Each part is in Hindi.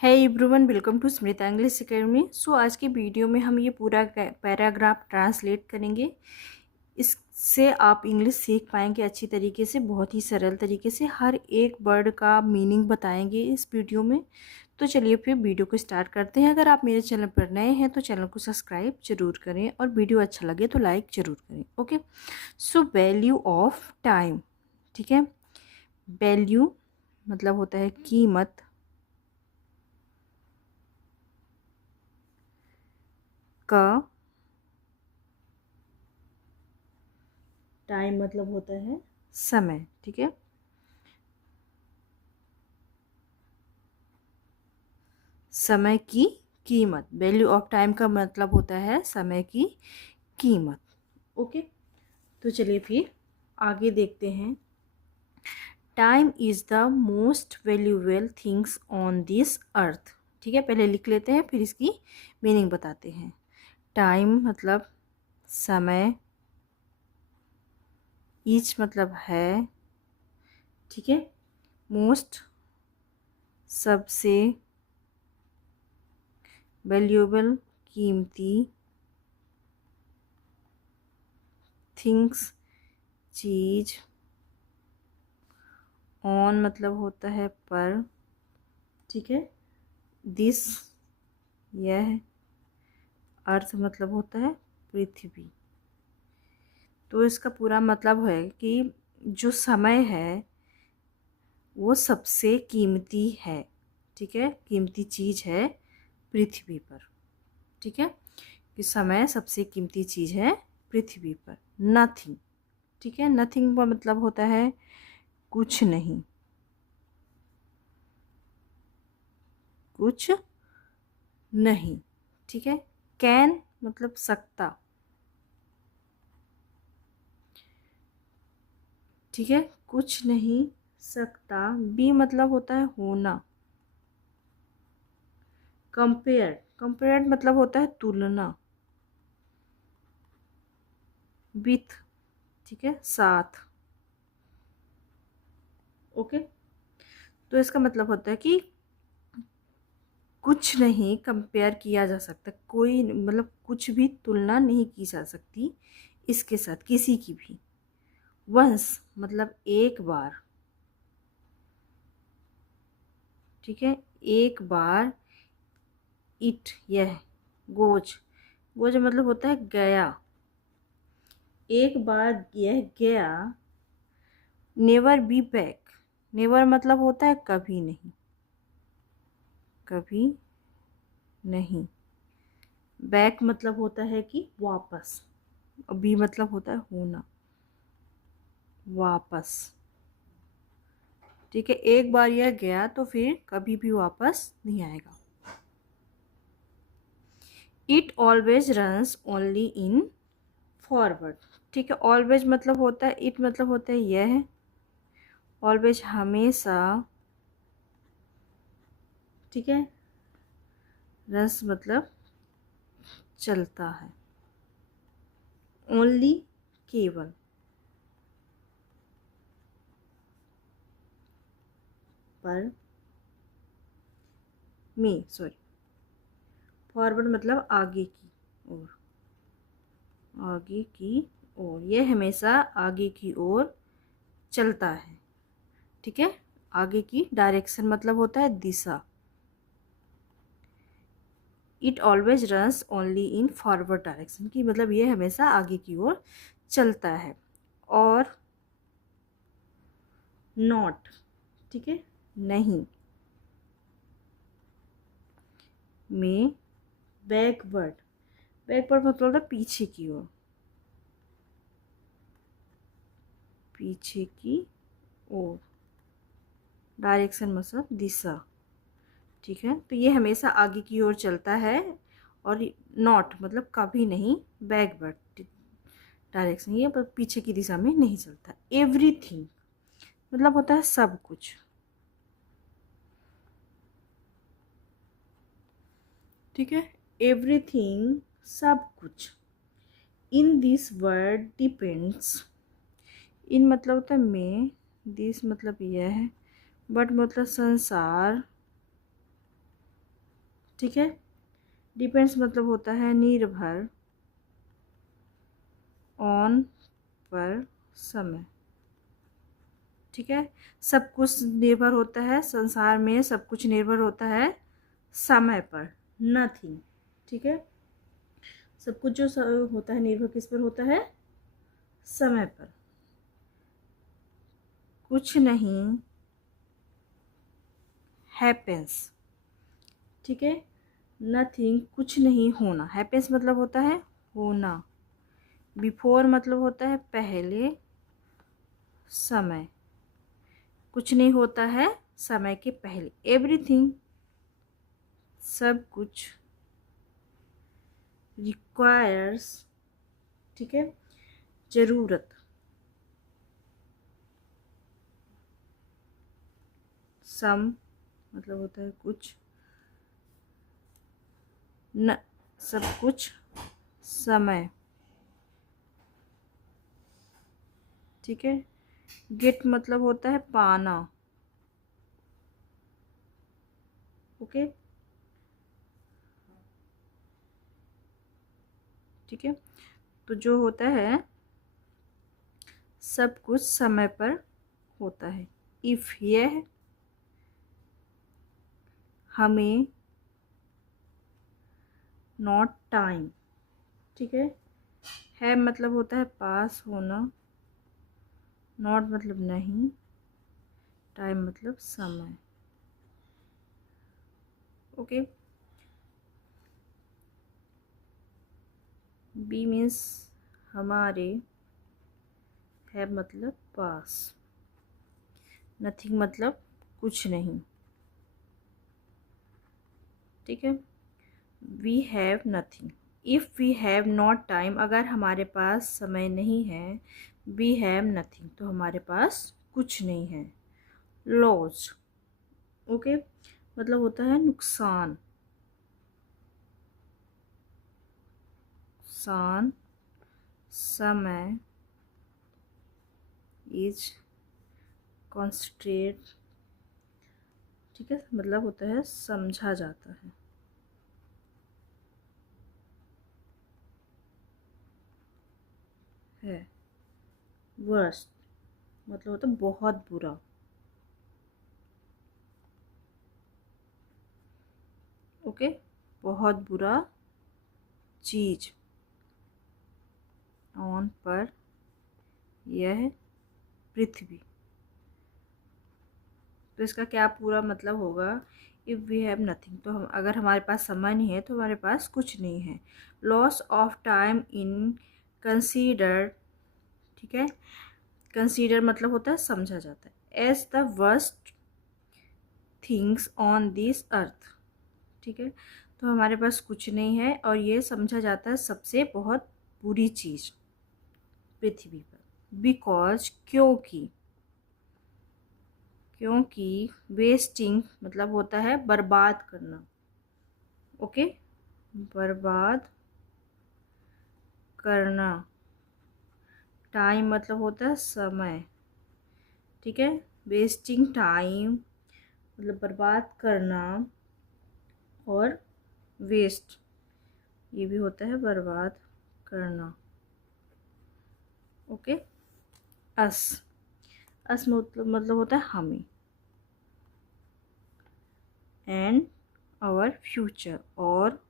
है एवरीवन, वेलकम टू स्मृता इंग्लिश अकेडमी। सो आज की वीडियो में हम ये पूरा पैराग्राफ ट्रांसलेट करेंगे। इससे आप इंग्लिश सीख पाएंगे अच्छी तरीके से, बहुत ही सरल तरीके से। हर एक वर्ड का मीनिंग बताएंगे इस वीडियो में। तो चलिए फिर वीडियो को स्टार्ट करते हैं। अगर आप मेरे चैनल पर नए हैं तो चैनल को सब्सक्राइब जरूर करें और वीडियो अच्छा लगे तो लाइक ज़रूर करें। Okay, so value of time. ठीक है, वैल्यू मतलब होता है कीमत, का टाइम मतलब होता है समय। ठीक है, समय की कीमत। वैल्यू ऑफ टाइम का मतलब होता है समय की कीमत। ओके, तो चलिए फिर आगे देखते हैं। Time is the most valuable things on this earth. ठीक है, पहले लिख लेते हैं फिर इसकी मीनिंग बताते हैं। टाइम मतलब समय, ईच मतलब है, ठीक है, मोस्ट सबसे, वैल्यूएबल कीमती, थिंग्स चीज, ऑन मतलब होता है पर, ठीक है, दिस यह, अर्थ मतलब होता है पृथ्वी। तो इसका पूरा मतलब है कि जो समय है वो सबसे कीमती है। ठीक है, कीमती चीज़ है पृथ्वी पर। ठीक है, कि समय सबसे कीमती चीज़ है पृथ्वी पर। नथिंग, ठीक है, नथिंग का मतलब होता है कुछ नहीं, कुछ नहीं। ठीक है, कैन मतलब सकता। ठीक है, कुछ नहीं सकता। बी मतलब होता है होना। कंपेयर, कंपेयर मतलब होता है तुलना। विथ, ठीक है, साथ। ओके, तो इसका मतलब होता है कि कुछ नहीं कंपेयर किया जा सकता, कोई मतलब कुछ भी तुलना नहीं की जा सकती इसके साथ, किसी की भी। वंस मतलब एक बार। ठीक है, एक बार। इट यह, गोज, गोज मतलब होता है गया। एक बार यह गया। नेवर बी बैक, नेवर मतलब होता है कभी नहीं, कभी नहीं। बैक मतलब होता है कि वापस, और बी मतलब होता है होना, वापस। ठीक है, एक बार यह गया तो फिर कभी भी वापस नहीं आएगा। It always runs only in forward. ठीक है, ऑलवेज मतलब होता है, इट मतलब होता है यह, ऑलवेज हमेशा। ठीक है, रस मतलब चलता है। ओनली केवल, पर, में सॉरी, फॉरवर्ड मतलब आगे की ओर, आगे की ओर, यह हमेशा आगे की ओर चलता है। ठीक है, आगे की डायरेक्शन मतलब होता है दिशा। It always runs only in forward direction, की मतलब ये हमेशा आगे की ओर चलता है। और नॉट, ठीक है, नहीं, में बैकवर्ड, बैकवर्ड मतलब होता है पीछे की ओर, पीछे की ओर, डायरेक्शन मतलब दिशा। ठीक है, तो ये हमेशा आगे की ओर चलता है। और नॉट मतलब कभी नहीं, बैकवर्ड डायरेक्शन, ये पर पीछे की दिशा में नहीं चलता। एवरीथिंग मतलब होता है सब कुछ। ठीक है, एवरीथिंग सब कुछ। इन दिस वर्ड डिपेंड्स, इन मतलब होता है में, दिस मतलब यह है, बट मतलब संसार, ठीक है। डिपेंड्स मतलब होता है निर्भर, ऑन पर, समय। ठीक है। सब कुछ निर्भर होता है संसार में, सब कुछ निर्भर होता है समय पर, नथिंग। ठीक है। सब कुछ जो होता है निर्भर किस पर होता है? समय पर। कुछ नहीं हैपेंस। ठीक है। नथिंग कुछ नहीं होना। हैपेंस मतलब होता है होना। बिफोर मतलब होता है पहले, समय। कुछ नहीं होता है समय के पहले। एवरीथिंग सब कुछ। रिक्वायर्स, ठीक है, जरूरत। सम मतलब होता है कुछ। न सब कुछ समय। ठीक है। गेट मतलब होता है पाना। ओके। ठीक है। तो जो होता है सब कुछ समय पर होता है। इफ यह हमें, नॉट टाइम। ठीक है मतलब होता है पास होना, नॉट मतलब नहीं, टाइम मतलब समय। ओके। बी मीन्स हमारे, है मतलब पास, नथिंग मतलब कुछ नहीं। ठीक है। We have nothing. If we have not time, अगर हमारे पास समय नहीं है, वी हैव नथिंग तो हमारे पास कुछ नहीं है। लॉस, ओके, मतलब होता है नुकसान। नुकसान, समय, इज कॉन्स्ट्रेट। ठीक है। मतलब होता है समझा जाता है। वर्स्ट मतलब होता है बहुत बुरा। ओके। बहुत बुरा चीज, ऑन पर, यह पृथ्वी। तो इसका क्या पूरा मतलब होगा? इफ़ वी हैव नथिंग तो हम, अगर हमारे पास समय नहीं है तो हमारे पास कुछ नहीं है। Loss of time in consider. ठीक है। कंसीडर मतलब होता है समझा जाता है। As the worst things on this earth. ठीक है। तो हमारे पास कुछ नहीं है और ये समझा जाता है सबसे बहुत बुरी चीज़ पृथ्वी पर। बिकॉज क्योंकि, क्योंकि वेस्टिंग मतलब होता है बर्बाद करना। ओके। बर्बाद करना। टाइम मतलब होता है समय। ठीक है। वेस्टिंग टाइम मतलब बर्बाद करना, और वेस्ट ये भी होता है बर्बाद करना। ओके। अस, अस मतलब होता है हमें। एंड आवर फ्यूचर, और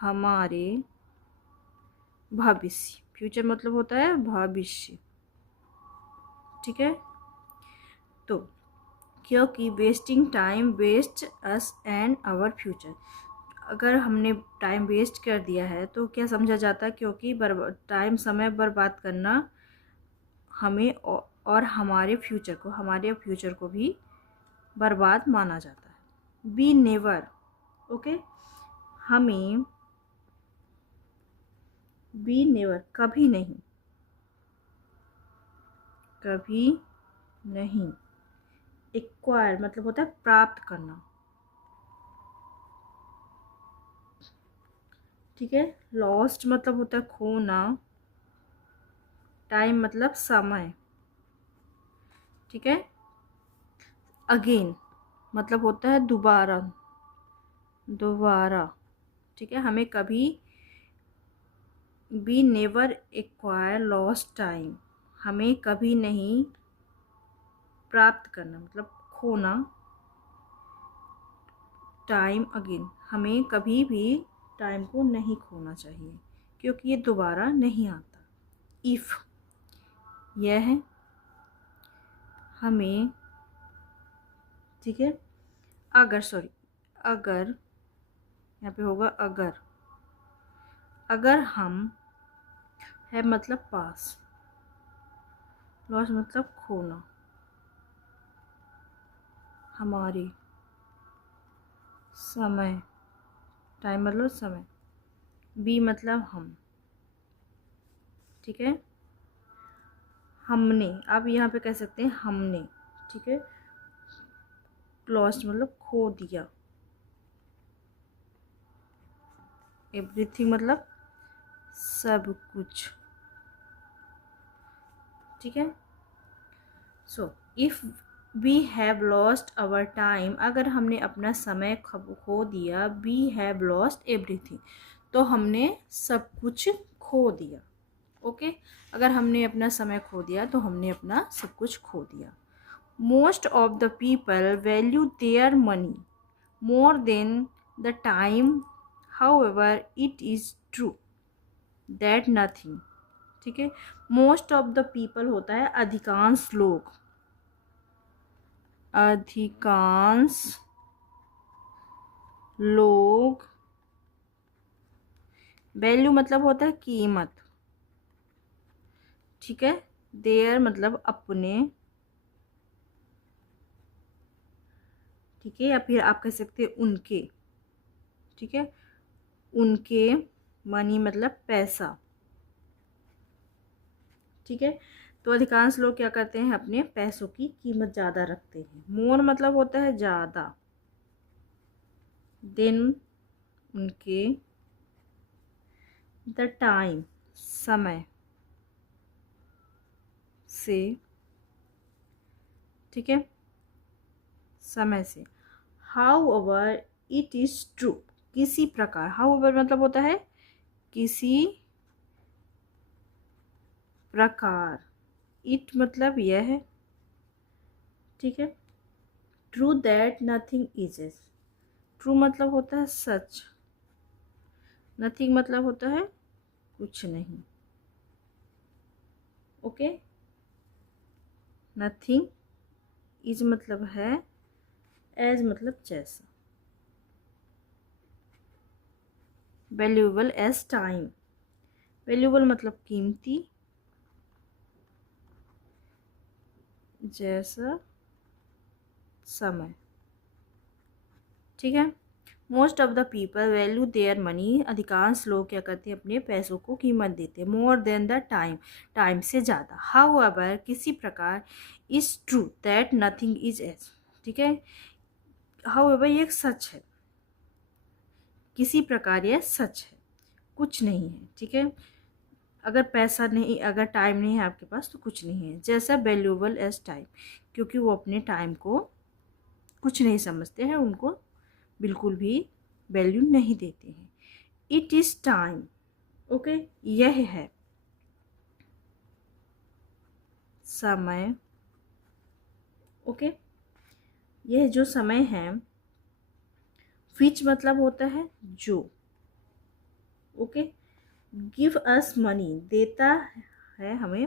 हमारे भविष्य। फ्यूचर मतलब होता है भविष्य। ठीक है। तो क्योंकि wasting time waste us and our future, अगर हमने टाइम वेस्ट कर दिया है तो क्या समझा जाता है? क्योंकि टाइम समय बर्बाद करना हमें और हमारे फ्यूचर को, हमारे फ्यूचर को भी बर्बाद माना जाता है। बी नेवर, ओके, हमें, बी नेवर कभी नहीं, कभी नहीं। एक्वायर मतलब होता है प्राप्त करना। ठीक है। लॉस्ट मतलब होता है खोना। टाइम मतलब समय। ठीक है। अगेन मतलब होता है दोबारा। दोबारा, ठीक है, हमें कभी भी नेवर एक्वायर लॉस्ट टाइम, हमें कभी नहीं प्राप्त करना मतलब खोना टाइम अगेन, हमें कभी भी टाइम को नहीं खोना चाहिए क्योंकि ये दोबारा नहीं आता। इफ़ यह हमें, ठीक है, अगर यहाँ पे होगा अगर हम है मतलब पास, लॉस मतलब खोना, हमारी समय, टाइम मतलब समय, बी मतलब हम, ठीक है, हमने, आप यहाँ पे कह सकते हैं हमने, ठीक है, लॉस्ट मतलब खो दिया, एवरीथिंग मतलब सब कुछ, ठीक है। So if we have lost our time, अगर हमने अपना समय खो दिया, वी हैव लॉस्ट एवरीथिंग, तो हमने सब कुछ खो दिया। ओके, अगर हमने अपना समय खो दिया तो हमने अपना सब कुछ खो दिया। Most of the people value their money more than the time, however it is true that nothing, ठीक है, मोस्ट ऑफ द पीपल होता है अधिकांश लोग, अधिकांश लोग, वैल्यू मतलब होता है कीमत, ठीक है, देयर मतलब अपने, ठीक है, या फिर आप कह सकते हैं उनके, ठीक है, उनके, मनी मतलब पैसा, ठीक है, तो अधिकांश लोग क्या करते हैं, अपने पैसों की कीमत ज़्यादा रखते हैं। मोर मतलब होता है ज़्यादा, देन उनके, द टाइम समय से, ठीक है, समय से, how over it is true, किसी प्रकार, हाउ ओवर मतलब होता है किसी प्रकार, इट मतलब यह है, ठीक है, true that nothing is, true मतलब होता है सच, नथिंग मतलब होता है कुछ नहीं। ओके, नथिंग, इज मतलब है, एज मतलब जैसा, वैल्यूएबल एज टाइम, वैल्यूएबल मतलब कीमती, जैसा समय, ठीक है। Most of the people value their money, अधिकांश लोग क्या करते हैं, अपने पैसों को कीमत देते हैं, more than the time, time से ज़्यादा, हाउ एवर किसी प्रकार, is true that nothing is as, ठीक है, हाउ एवर ये सच है, किसी प्रकार यह सच है, कुछ नहीं है, ठीक है, अगर पैसा नहीं, अगर टाइम नहीं है आपके पास तो कुछ नहीं है, जैसा वैल्यूएबल एज टाइम, क्योंकि वो अपने टाइम को कुछ नहीं समझते हैं, उनको बिल्कुल भी वैल्यू नहीं देते हैं। इट इज़ टाइम, ओके, यह है समय, ओके, यह जो समय है, विच मतलब होता है जो, ओके, गिव अस मनी देता है हमें,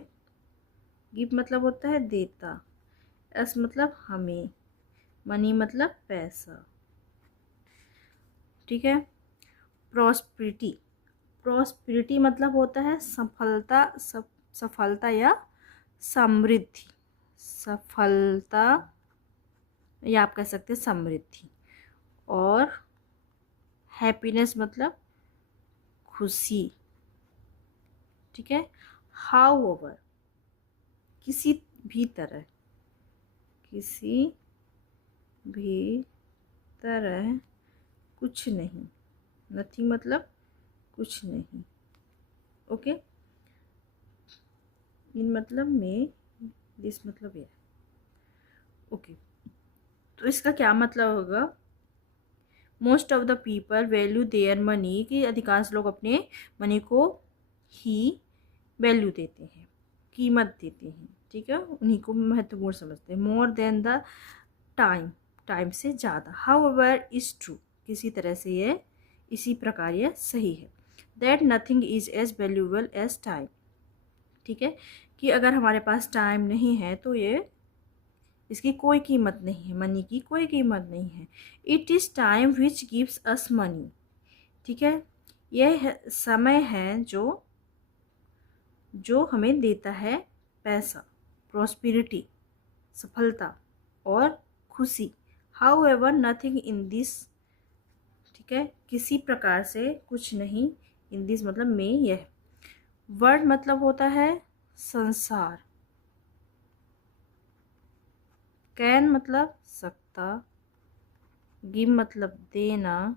गिव मतलब होता है देता, अस मतलब हमें, मनी मतलब पैसा, ठीक है। प्रॉस्पेरिटी, प्रॉस्पेरिटी मतलब होता है सफलता, सफलता या समृद्धि, सफलता या आप कह सकते हैं समृद्धि, और हैप्पीनेस मतलब खुशी, ठीक है। हाउ ओवर किसी भी तरह, किसी भी तरह कुछ नहीं, नथिंग मतलब कुछ नहीं, ओके, इन मतलब में, दिस मतलब यह, ओके, तो इसका क्या मतलब होगा, most of the people value their money, कि अधिकांश लोग अपने मनी को ही वैल्यू देते हैं, कीमत देते हैं, ठीक है, उन्हीं को महत्वपूर्ण समझते हैं। More than the time, time से ज़्यादा। हाउएवर इज़ ट्रू, किसी तरह से ये इसी प्रकार यह सही है। That nothing is as valuable as time, ठीक है, कि अगर हमारे पास टाइम नहीं है तो ये इसकी कोई कीमत नहीं है, मनी की कोई कीमत नहीं है। It is time which gives us money, ठीक है, यह समय है जो हमें देता है पैसा, प्रॉस्पेरिटी, सफलता और खुशी। How ever nothing in this, ठीक है, किसी प्रकार से कुछ नहीं, इन दिस मतलब में, यह वर्ड मतलब होता है संसार, कैन मतलब सकता, गिव मतलब देना,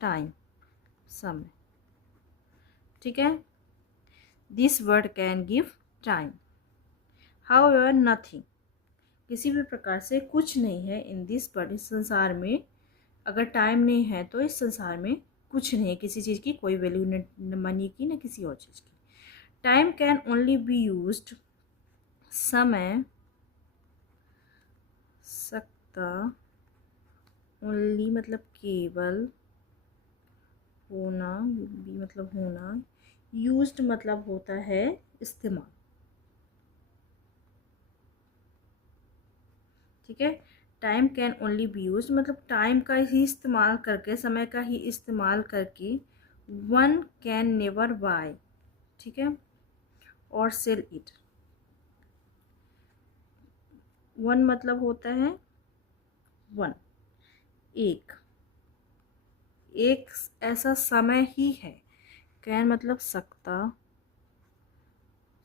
टाइम समय, ठीक है, this word can give time. However nothing, किसी भी प्रकार से कुछ नहीं है, इन दिस वर्ड, इस संसार में, अगर टाइम नहीं है तो इस संसार में कुछ नहीं है, किसी चीज़ की कोई वैल्यू न मनी की न किसी और चीज़ की। Time can only be used, समय सकता, ओनली मतलब केवल, होना, बी मतलब होना, यूज्ड मतलब होता है इस्तेमाल, ठीक है। Time can only B use मतलब टाइम का ही इस्तेमाल करके, समय का ही इस्तेमाल करके, वन कैन नेवर बाय, ठीक है, और सेल इट। वन मतलब होता है वन, एक, एक ऐसा समय ही है। कैन मतलब सकता,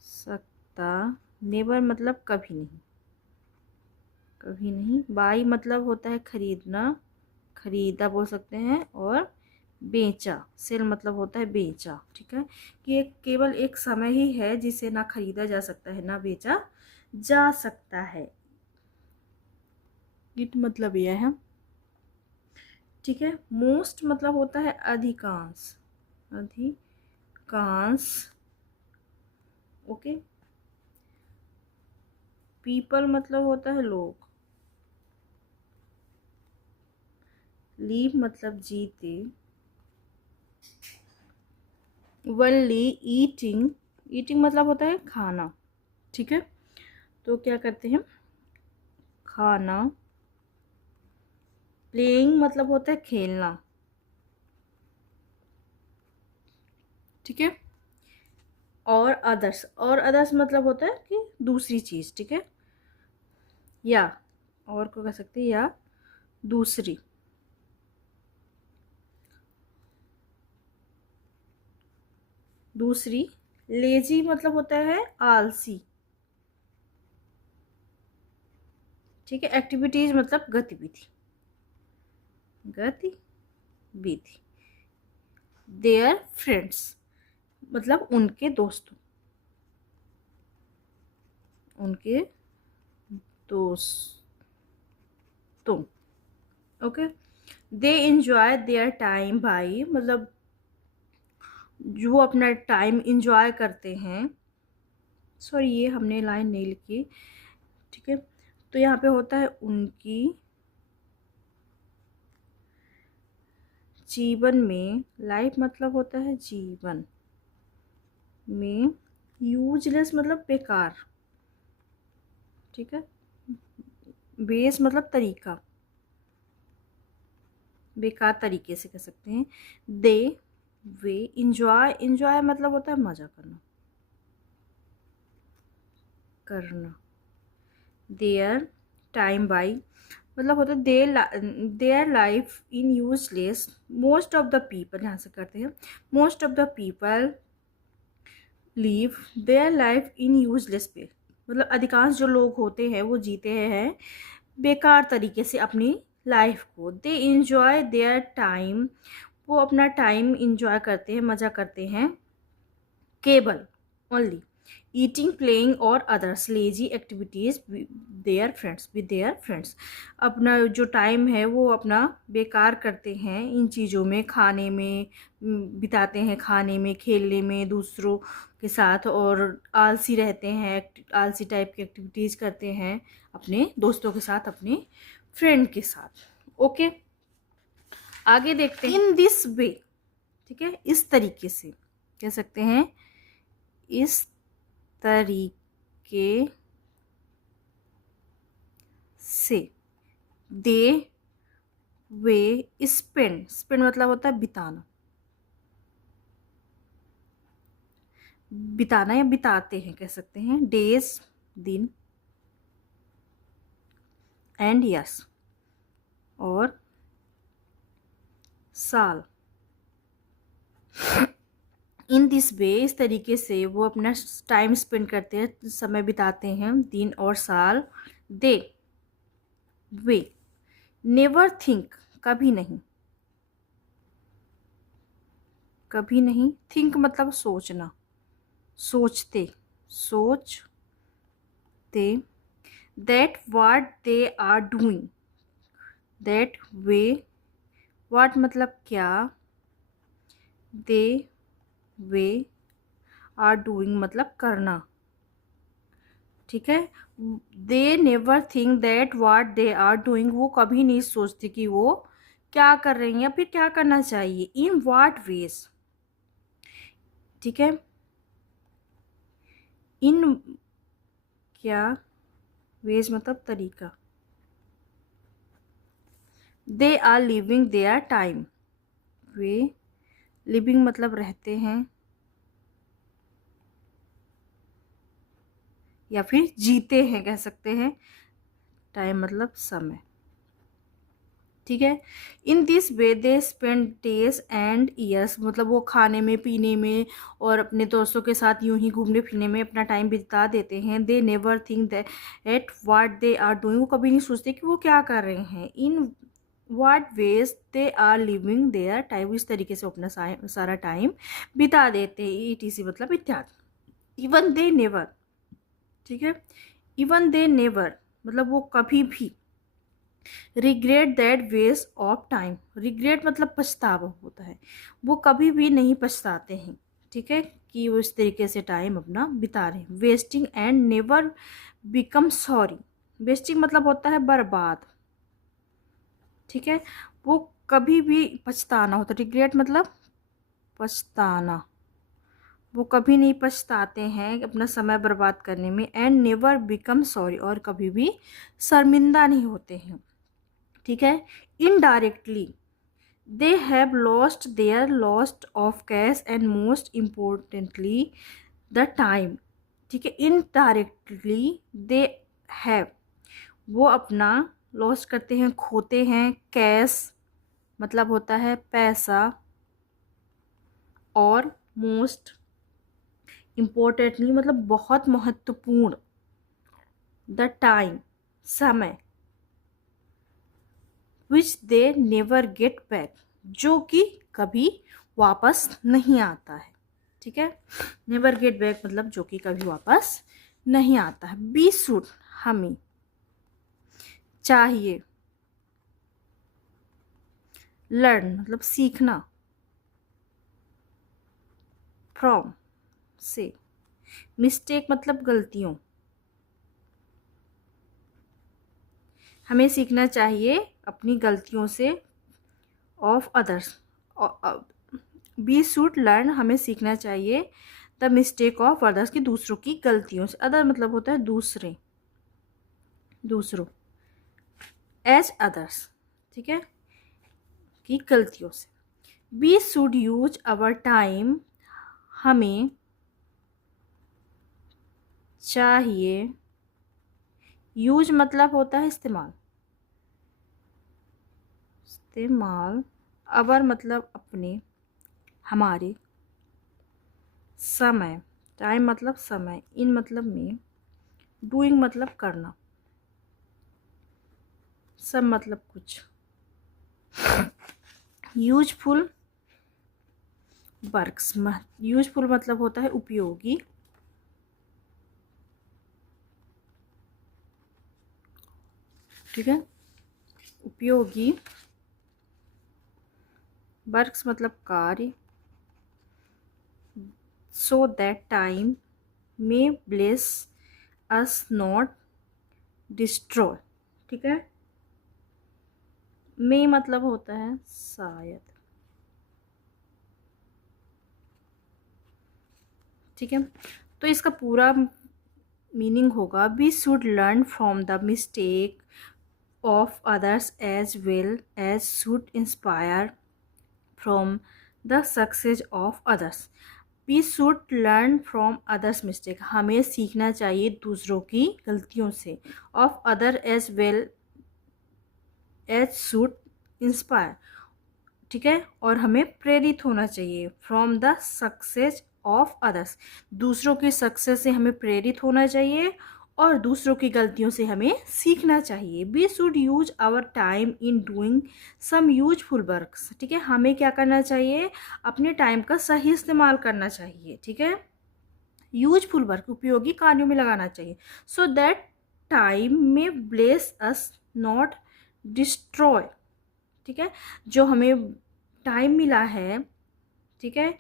सकता, नेवर मतलब कभी नहीं, कभी नहीं। बाई मतलब होता है खरीदना, खरीदा बोल सकते हैं, और बेचा, सेल मतलब होता है बेचा, ठीक है, कि एक केवल एक समय ही है जिसे ना खरीदा जा सकता है ना बेचा जा सकता है। इट मतलब यह है, ठीक है। मोस्ट मतलब होता है अधिकांश, अधिकांश, ओके। पीपल मतलब होता है लोग, लीव मतलब जीते, वनली ईटिंग, ईटिंग मतलब होता है खाना, ठीक है, तो क्या करते हैं खाना। प्लेइंग मतलब होता है खेलना, ठीक है, और अदर्स, और अदर्स मतलब होता है कि दूसरी चीज़, ठीक है, या और को कह सकते हैं, या दूसरी। दूसरी, लेजी मतलब होता है आलसी, ठीक है, एक्टिविटीज मतलब गतिविधि, गतिविधि। देयर फ्रेंड्स मतलब उनके दोस्तों, उनके दोस्तों, okay. They enjoy their time by मतलब जो अपना टाइम इंजॉय करते हैं, सॉरी ये हमने लाइन नहीं लिखी, ठीक है, तो यहाँ पे होता है उनकी जीवन में, लाइफ मतलब होता है जीवन में, यूजलेस मतलब बेकार, ठीक है, बेस मतलब तरीका, बेकार तरीके से कह सकते हैं। दे, वे, इंजॉय, इंजॉय मतलब होता है मजा करना, करना। देयर टाइम बाई मतलब होता है their life in useless, most of the people, यहाँ से करते हैं, most of the people leave their life in useless पे मतलब अधिकांश जो लोग होते हैं वो जीते हैं बेकार तरीके से अपनी लाइफ को। दे इंजॉय देयर टाइम, वो अपना टाइम इंजॉय करते हैं, मज़ा करते हैं, केवल, ओनली, ईटिंग, प्लेइंग और others lazy activities their friends with their friends. अपना जो टाइम है वो अपना बेकार करते हैं इन चीज़ों में, खाने में बिताते हैं, खाने में, खेलने में दूसरों के साथ, और आलसी रहते हैं, आलसी टाइप की एक्टिविटीज़ करते हैं अपने दोस्तों के साथ, अपने फ्रेंड के साथ। ओके, आगे देखते हैं। इन दिस वे, ठीक है, इस तरीके से कह सकते हैं, इस तरीके से। दे वे स्पेंड, स्पेंड मतलब होता है बिताना, बिताना या बिताते हैं कह सकते हैं। डेज दिन, एंड यस और साल। इन दिस वे, इस तरीके से वो अपना टाइम स्पेंड करते हैं, समय बिताते हैं, दिन और साल। दे वे नेवर थिंक, कभी नहीं, कभी नहीं। थिंक मतलब सोचना, सोचते, सोचते। That what they are doing, that way what मतलब क्या, दे वे आर डूइंग मतलब करना, ठीक है। They never think that what they are doing, वो कभी नहीं सोचते कि वो क्या कर रही हैं या फिर क्या करना चाहिए। इन व्हाट वेज, ठीक है, इन क्या वेज मतलब तरीका। They are living their time, way living मतलब रहते हैं या फिर जीते हैं कह सकते हैं, टाइम मतलब समय, ठीक है। In this way they spend days and years, मतलब वो खाने में, पीने में और अपने दोस्तों के साथ यूं ही घूमने फिरने में अपना टाइम बिता देते हैं। They never think that what they are doing, वो कभी नहीं सोचते कि वो क्या कर रहे हैं। In what ways they are living their time, इस तरीके से अपना सारा टाइम बिता देते हैं, ETC मतलब इत्यादि। इवन दे नेवर, ठीक है, इवन दे नेवर मतलब वो कभी भी। Regret that waste of time, regret मतलब पछतावा होता है, वो कभी भी नहीं पछताते हैं, ठीक है, कि वो इस तरीके से टाइम अपना बिता रहे हैं। Wasting and never become sorry, wasting मतलब होता है बर्बाद, ठीक है, वो कभी भी पछताना होता है। रिग्रेट मतलब पछताना, वो कभी नहीं पछताते हैं अपना समय बर्बाद करने में। एंड नेवर बिकम सॉरी, और कभी भी शर्मिंदा नहीं होते हैं, ठीक है। Indirectly they have lost their lost of cash and most importantly the time, ठीक है। इनडायरेक्टली दे हैव, वो अपना लॉस्ट करते हैं, खोते हैं। कैश मतलब होता है पैसा, और मोस्ट इम्पोर्टेंटली मतलब बहुत महत्वपूर्ण, द टाइम समय, विच दे नेवर गेट बैक, जो कि कभी वापस नहीं आता है, ठीक है। नेवर गेट बैक मतलब जो कि कभी वापस नहीं आता है। बी शुड हमें चाहिए, लर्न मतलब सीखना, फ्रॉम से। मिस्टेक मतलब गलतियों, हमें सीखना चाहिए अपनी गलतियों से। Of others, we should learn हमें सीखना चाहिए द मिस्टेक ऑफ अदर्स की दूसरों की गलतियों से। अदर मतलब होता है दूसरे, दूसरों, एज अदर्स, ठीक है, की गलतियों से। We should use our time, हमें चाहिए, यूज मतलब होता है इस्तेमाल, इस्तेमाल, अवर मतलब अपने, हमारे, समय, टाइम मतलब समय, इन मतलब में, डूइंग मतलब करना, सब मतलब कुछ। यूजफुल वर्क्स, यूजफुल मतलब होता है उपयोगी, ठीक है। उपयोगी वर्क्स मतलब कार्य, so that time may bless us not destroy. ठीक है। मे मतलब होता है शायद। ठीक है। तो इसका पूरा मीनिंग होगा we should learn from the mistake of others as well as should inspire from the success of others. We should learn from others mistake, हमें सीखना चाहिए दूसरों की गलतियों से। Of other as well as should inspire, ठीक है। और हमें प्रेरित होना चाहिए from the success of others, दूसरों की सक्सेस से हमें प्रेरित होना चाहिए और दूसरों की गलतियों से हमें सीखना चाहिए। We should use our time in doing some useful works. ठीक है। हमें क्या करना चाहिए, अपने टाइम का सही इस्तेमाल करना चाहिए। ठीक है। यूजफुल वर्क उपयोगी कार्यों में लगाना चाहिए। सो दैट टाइम में ब्लेस अस नॉट डिस्ट्रॉय। ठीक है। जो हमें टाइम मिला है, ठीक है,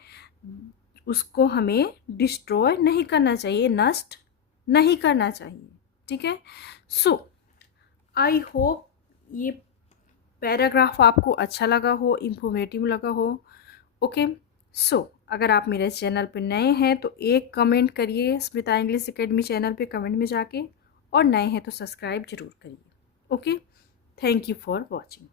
उसको हमें डिस्ट्रॉय नहीं करना चाहिए, नष्ट नहीं करना चाहिए। ठीक है। सो आई होप ये पैराग्राफ आपको अच्छा लगा हो, इंफॉर्मेटिव लगा हो। ओके। सो अगर आप मेरे चैनल पर नए हैं तो एक कमेंट करिए स्मिता इंग्लिश एकेडमी चैनल पे कमेंट में जाके, और नए हैं तो सब्सक्राइब जरूर करिए। Okay. Thank you for watching.